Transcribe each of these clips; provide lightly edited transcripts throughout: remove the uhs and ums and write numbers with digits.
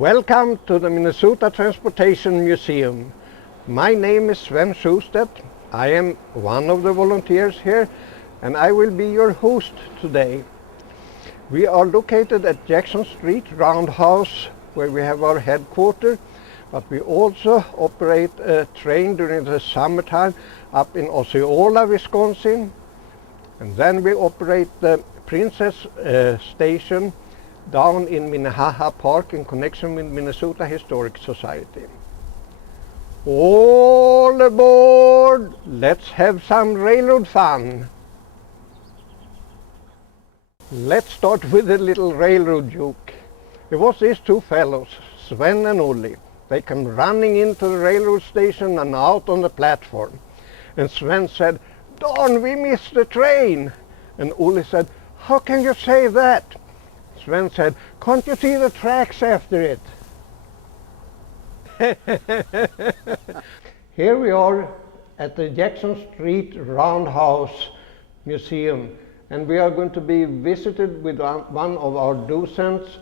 Welcome to the Minnesota Transportation Museum. My name is Sven Schustedt. I am one of the volunteers here and I will be your host today. We are located at Jackson Street Roundhouse where we have our headquarters, but we also operate a train during the summertime up in Osceola, Wisconsin. And then we operate the Princess Station down in Minnehaha Park in connection with Minnesota Historic Society. All aboard! Let's have some railroad fun! Let's start with a little railroad joke. It was these two fellows, Sven and Ollie. They come running into the railroad station and out on the platform. And Sven said, "Darn, we missed the train!" And Ollie said, "How can you say that?" Sven said, "Can't you see the tracks after it?" Here we are at the Jackson Street Roundhouse Museum, and we are going to be visited with one of our docents.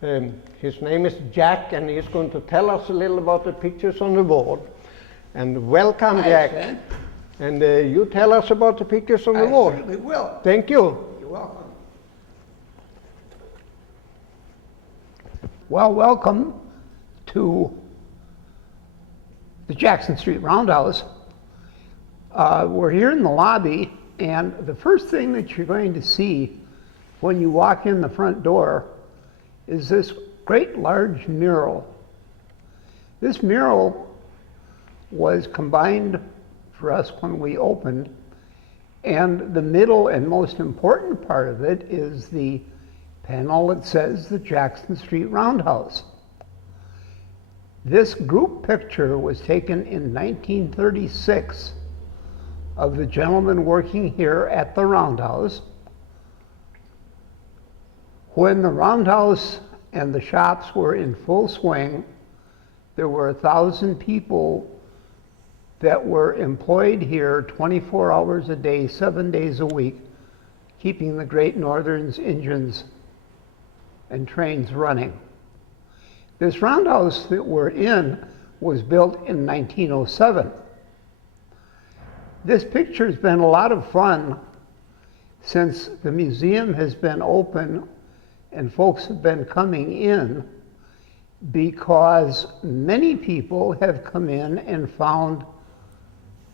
His name is Jack, and he's going to tell us a little about the pictures on the wall. And welcome, Hi, Jack. Sven. And you tell us about the pictures on the wall. I certainly will. Thank you. You're welcome. Well, welcome to the Jackson Street Roundhouse. We're here in the lobby, and the first thing that you're going to see when you walk in the front door is this great large mural. This mural was combined for us when we opened, and the middle and most important part of it is the panel that says the Jackson Street Roundhouse. This group picture was taken in 1936 of the gentleman working here at the Roundhouse. When the Roundhouse and the shops were in full swing, there were 1,000 people that were employed here 24 hours a day, 7 days a week, keeping the Great Northern's engines and trains running. This roundhouse that we're in was built in 1907. This picture's been a lot of fun since the museum has been open and folks have been coming in, because many people have come in and found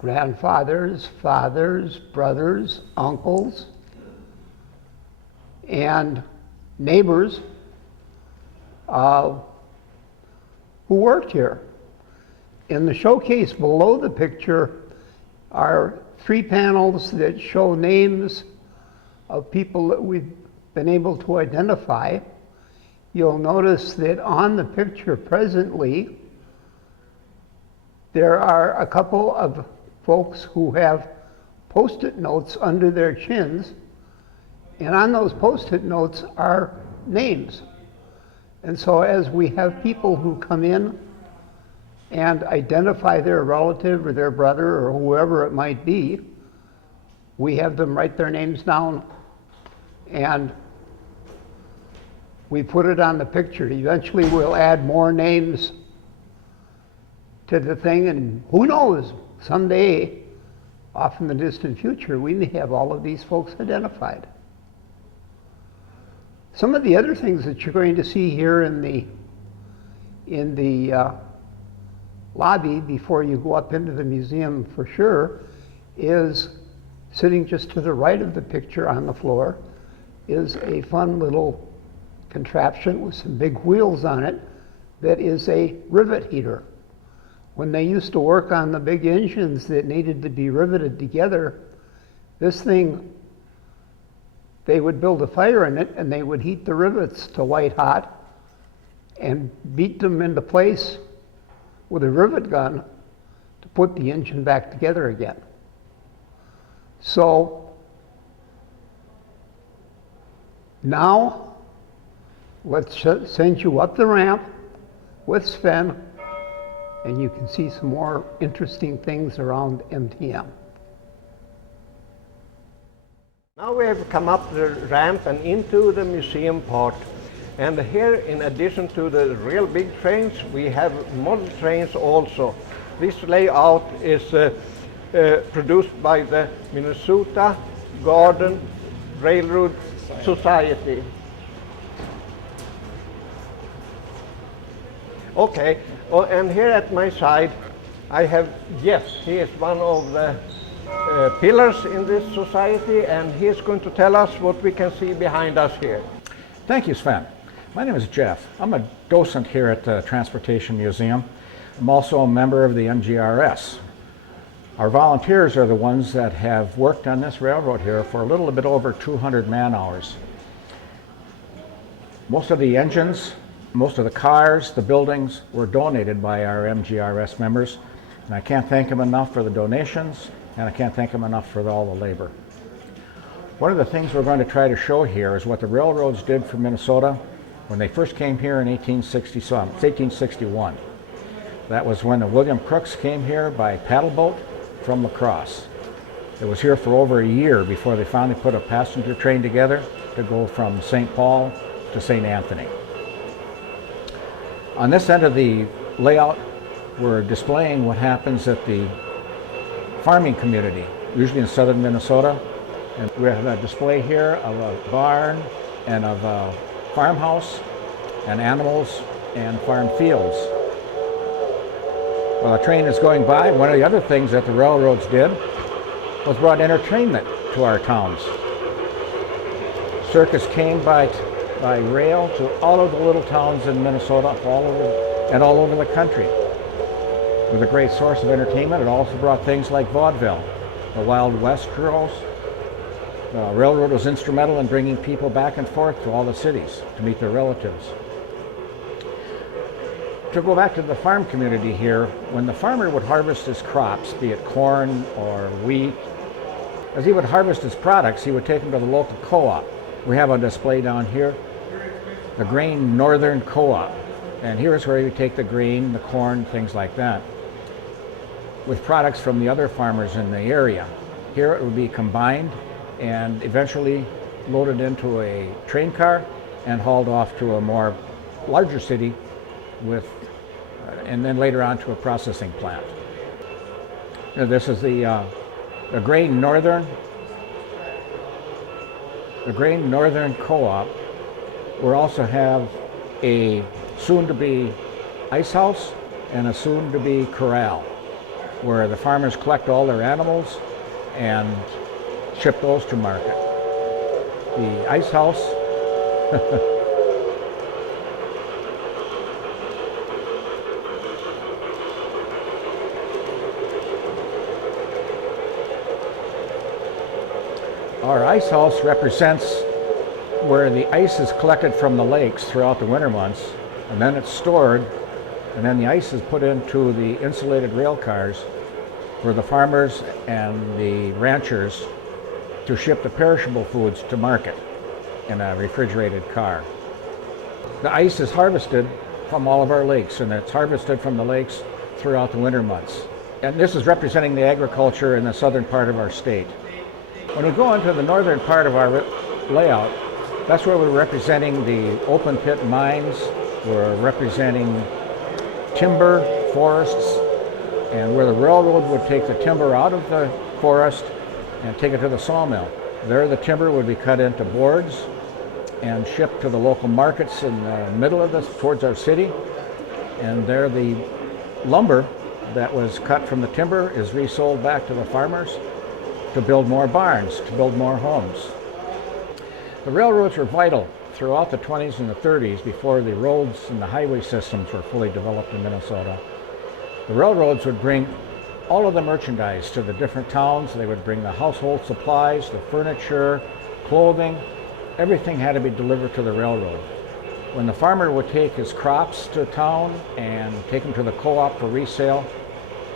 grandfathers, fathers, brothers, uncles, and neighbors who worked here. In the showcase below the picture are 3 panels that show names of people that we've been able to identify. You'll notice that on the picture presently, there are a couple of folks who have Post-it notes under their chins, and on those Post-it notes are names. And so as we have people who come in and identify their relative or their brother or whoever it might be, we have them write their names down and we put it on the picture. Eventually we'll add more names to the thing, and who knows, someday, off in the distant future, we may have all of these folks identified. Some of the other things that you're going to see here in the lobby before you go up into the museum for sure is, sitting just to the right of the picture on the floor, is a fun little contraption with some big wheels on it that is a rivet heater. When they used to work on the big engines that needed to be riveted together, this thing, they would build a fire in it and they would heat the rivets to white hot and beat them into place with a rivet gun to put the engine back together again. So now let's send you up the ramp with Sven, and you can see some more interesting things around MTM. Now we have come up the ramp and into the museum part. And here, in addition to the real big trains, we have model trains also. This layout is produced by the Minnesota Garden Railroad Society. Okay, and here at my side I have Jeff. He is one of the pillars in this society, and he is going to tell us what we can see behind us here. Thank you, Sven. My name is Jeff. I'm a docent here at the Transportation Museum. I'm also a member of the MGRS. Our volunteers are the ones that have worked on this railroad here for a little bit over 200 man-hours. Most of the engines, most of the cars, the buildings were donated by our MGRS members, and I can't thank them enough for the donations, and I can't thank them enough for all the labor. One of the things we're going to try to show here is what the railroads did for Minnesota when they first came here in 1861. That was when the William Crooks came here by paddle boat from La Crosse. It was here for over a year before they finally put a passenger train together to go from St. Paul to St. Anthony. On this end of the layout, we're displaying what happens at the farming community, usually in southern Minnesota. And we have a display here of a barn and of a farmhouse and animals and farm fields. While a train is going by, one of the other things that the railroads did was brought entertainment to our towns. Circus came by rail to all of the little towns in Minnesota, all over the country. It was a great source of entertainment. It also brought things like vaudeville, the Wild West girls. The railroad was instrumental in bringing people back and forth to all the cities to meet their relatives. To go back to the farm community here, when the farmer would harvest his crops, be it corn or wheat, as he would harvest his products, he would take them to the local co-op. We have on display down here the Grain Northern Co-op, and here's where you take the grain, the corn, things like that, with products from the other farmers in the area. Here it would be combined and eventually loaded into a train car and hauled off to a more larger city and then later on to a processing plant. Now, this is the Grain Northern Co-op. We also have a soon-to-be ice house and a soon-to-be corral, where the farmers collect all their animals and ship those to market. The ice house Our ice house represents where the ice is collected from the lakes throughout the winter months, and then it's stored, and then the ice is put into the insulated rail cars for the farmers and the ranchers to ship the perishable foods to market in a refrigerated car. The ice is harvested from all of our lakes, and it's harvested from the lakes throughout the winter months. And this is representing the agriculture in the southern part of our state. When we go into the northern part of our layout, that's where we're representing the open pit mines, we're representing timber, forests, and where the railroad would take the timber out of the forest and take it to the sawmill. There the timber would be cut into boards and shipped to the local markets in the middle of this, towards our city. And there the lumber that was cut from the timber is resold back to the farmers to build more barns, to build more homes. The railroads were vital throughout the 20s and the 30s before the roads and the highway systems were fully developed in Minnesota. The railroads would bring all of the merchandise to the different towns. They would bring the household supplies, the furniture, clothing. Everything had to be delivered to the railroad. When the farmer would take his crops to town and take them to the co-op for resale,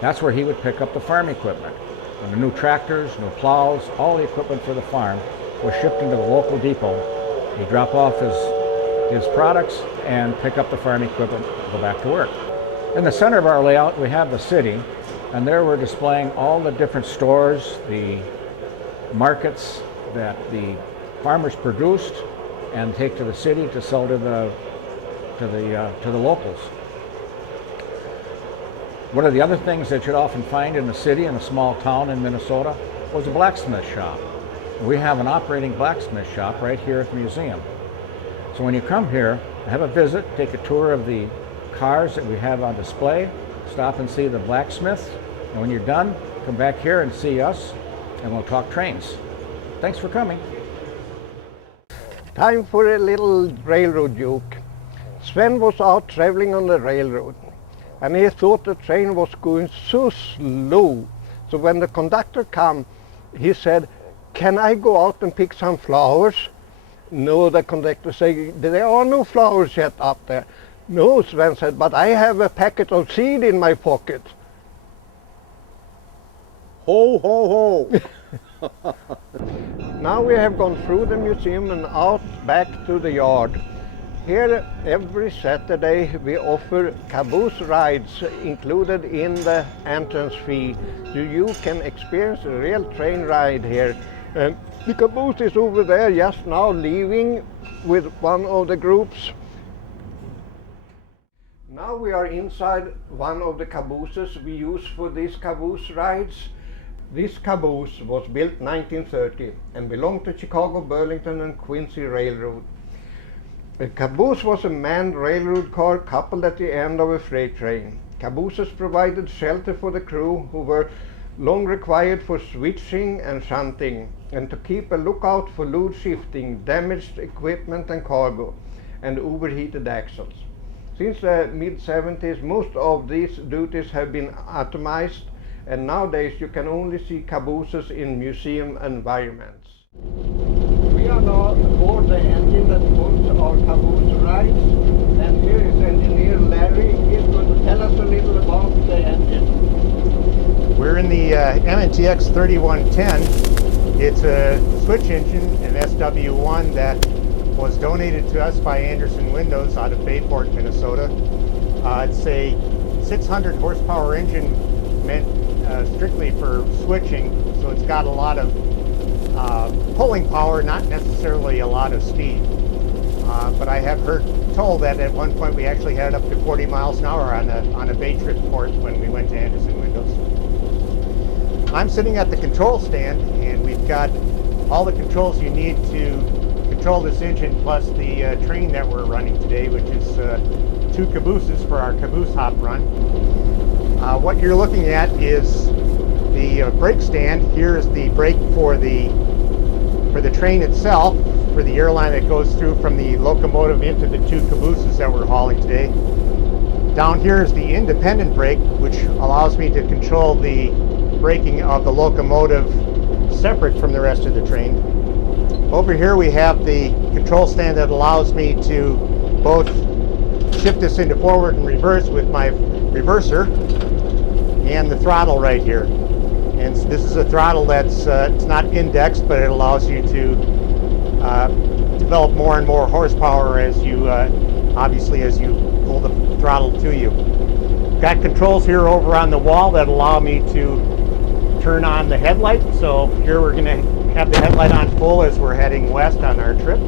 that's where he would pick up the farm equipment. And the new tractors, new plows, all the equipment for the farm was shipped into the local depot. He'd drop off his products and pick up the farm equipment and go back to work. In the center of our layout, we have the city, and there we're displaying all the different stores, the markets that the farmers produced, and take to the city to sell to the locals. One of the other things that you'd often find in the city, in a small town in Minnesota, was a blacksmith shop. We have an operating blacksmith shop right here at the museum. So when you come here, have a visit, take a tour of the cars that we have on display, stop and see the blacksmiths, and when you're done, come back here and see us, and we'll talk trains. Thanks for coming. Time for a little railroad joke. Sven was out traveling on the railroad, and he thought the train was going so slow. So when the conductor came, he said, "Can I go out and pick some flowers?" No, the conductor said, "There are no flowers yet up there." No, Sven said, "But I have a packet of seed in my pocket." Ho, ho, ho. Now we have gone through the museum and out back to the yard. Here every Saturday we offer caboose rides included in the entrance fee. So you can experience a real train ride here. The caboose is over there just now leaving with one of the groups. Now we are inside one of the cabooses we use for these caboose rides. This caboose was built 1930 and belonged to Chicago, Burlington and Quincy Railroad. A caboose was a manned railroad car coupled at the end of a freight train. Cabooses provided shelter for the crew who were long required for switching and shunting, and to keep a lookout for load shifting, damaged equipment and cargo, and overheated axles. Since the mid-70s, most of these duties have been atomized, and nowadays you can only see cabooses in museum environments. We are now aboard the engine that pulls our caboose rides, and here is engineer Larry. He's going to tell us a little about the engine. We're in the MNTX 3110. It's a switch engine, an SW1 that was donated to us by Anderson Windows out of Bayport, Minnesota. It's a 600 horsepower engine meant strictly for switching, so it's got a lot of pulling power, not necessarily a lot of speed. But I have heard told that at one point we actually had up to 40 miles an hour on a Bay trip port when we went to Anderson Windows. I'm sitting at the control stand, and we've got all the controls you need to control this engine, plus the train that we're running today, which is 2 cabooses for our caboose hop run. What you're looking at is the brake stand. Here is the brake for the train itself, for the airline that goes through from the locomotive into the 2 cabooses that we're hauling today. Down here is the independent brake, which allows me to control the braking of the locomotive separate from the rest of the train. Over here we have the control stand that allows me to both shift this into forward and reverse with my reverser, and the throttle right here. And this is a throttle that's it's not indexed, but it allows you to develop more and more horsepower as you obviously as you pull the throttle to you. Got controls here over on the wall that allow me to turn on the headlight. So here we're going to have the headlight on full as we're heading west on our trip.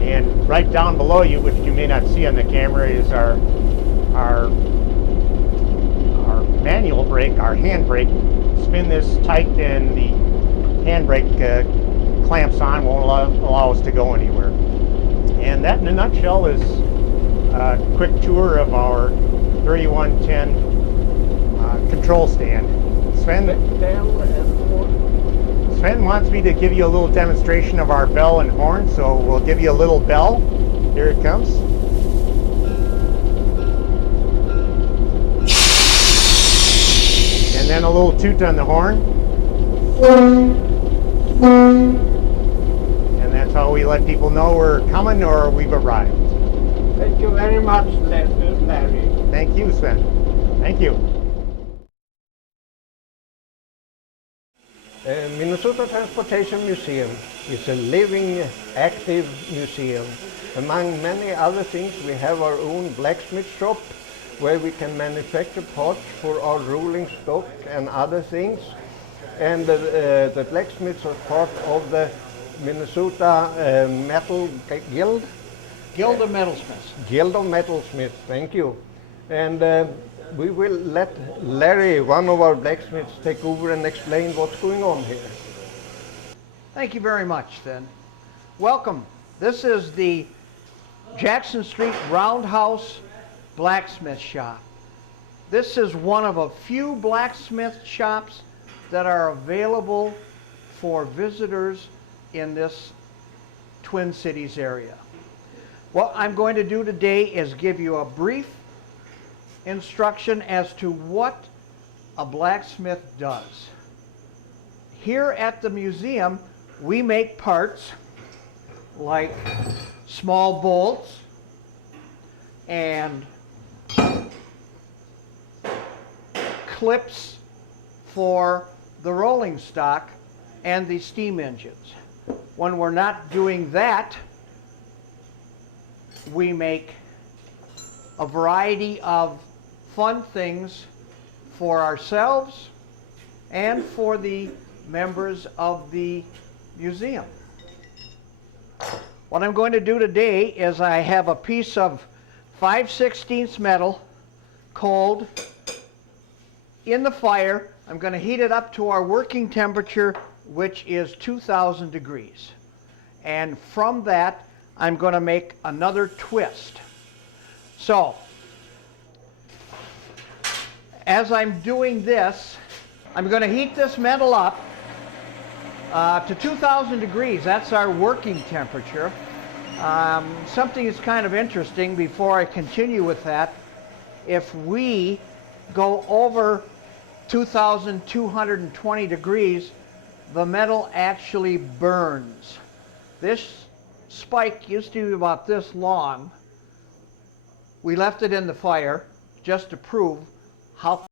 And right down below you, which you may not see on the camera, is our manual brake, our hand brake. Spin this tight and the handbrake clamps on, won't allow us to go anywhere. And that in a nutshell is a quick tour of our 3110 control stand. Sven wants me to give you a little demonstration of our bell and horn, so we'll give you a little bell. Here it comes. And then a little toot on the horn. And that's how we let people know we're coming or we've arrived. Thank you very much, Larry. Thank you, Sven. Thank you. Minnesota Transportation Museum is a living, active museum. Among many other things, we have our own blacksmith shop where we can manufacture parts for our rolling stock and other things. And the blacksmiths are part of the Minnesota Metal Guild. Guild of Metalsmiths. Guild of Metalsmiths, thank you. And we will let Larry, one of our blacksmiths, take over and explain what's going on here. Thank you very much, Finn. Welcome. This is the Jackson Street Roundhouse Blacksmith Shop. This is one of a few blacksmith shops that are available for visitors in this Twin Cities area. What I'm going to do today is give you a brief instruction as to what a blacksmith does. Here at the museum, we make parts like small bolts and clips for the rolling stock and the steam engines. When we're not doing that, we make a variety of fun things for ourselves and for the members of the museum. What I'm going to do today is I have a piece of 5/16 metal, cold, in the fire. I'm going to heat it up to our working temperature, which is 2,000 degrees. And from that, I'm going to make another twist. So, as I'm doing this, I'm going to heat this metal up to 2,000 degrees. That's our working temperature. Something is kind of interesting before I continue with that. If we go over 2,220 degrees, the metal actually burns. This spike used to be about this long. We left it in the fire just to prove how